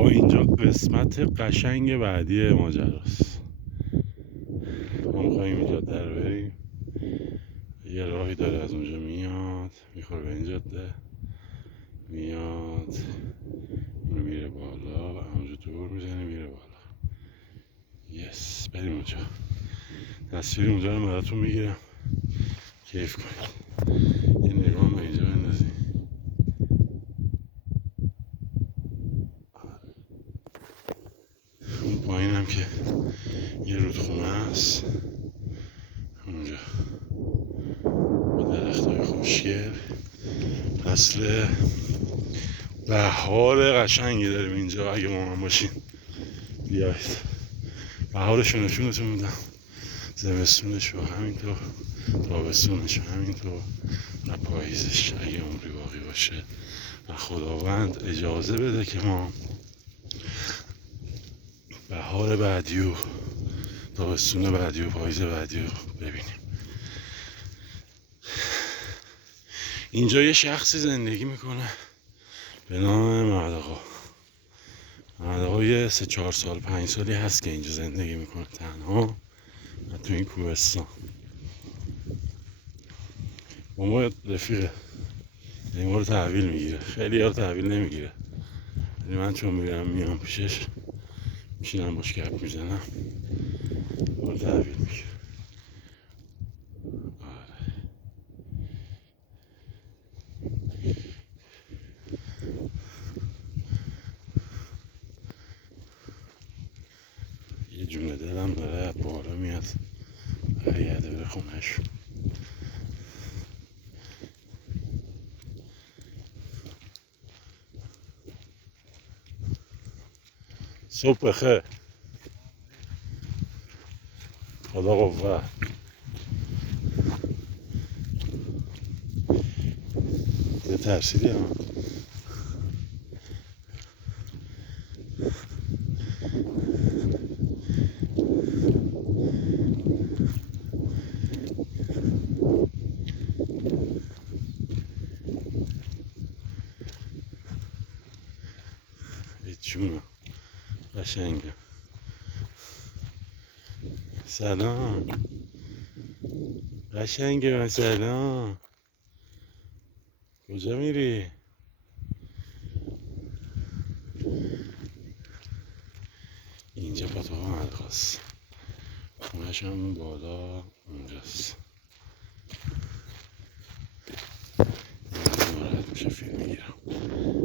آقا اینجا قسمت قشنگ بعدی ماجراست. ما میخواییم اینجا در بریم، یه راهی داره از اونجا میاد میخوره به این جاده، میاد اینو میره بالا و همونجا دور میزنه میره بالا. یس بریم اونجا، تصویر اونجا رو براتون میگیرم، کیف کنید. یه نگاه به اینجا بندازیم. اون پایین هم که یه رودخونه هست اونجا با درختای خوشگل. فصل بهار قشنگی داریم اینجا، اگه ما هم باشین بیایید. بهارشو نشونتون میدم، زمستونش و همینطور تابستونش و همینطور و پاییزش اگه عمری باقی باشه و خداوند اجازه بده که ما بهار بعدی و تابستون بعدی و پاییز بعدی رو ببینیم. اینجا یه شخصی زندگی میکنه به نام محمد آقا. محمد آقا یه 3-4 سال 5 سالی هست که اینجا زندگی میکنه تنها و تو این کوهستان. با ما رفیقه، یعنی ما رو تحویل میگیره. خیلی ها رو تحویل نمیگیره، ولی من چون میام پیشش میشینم باش گپ میزنم، ما رو تحویل میگیره. یه جون دلم داره بالا میاد برگرده به خونش. صبح بخیر، خدا قوت. یه ترسیدی هم جونم قشنگه. سلام قشنگه من. سلام، کجا میری؟ اینجا پاتوق مدرخاست، خونش هم بالا اونجاست. ناراحت میشه فیلم میگیرم.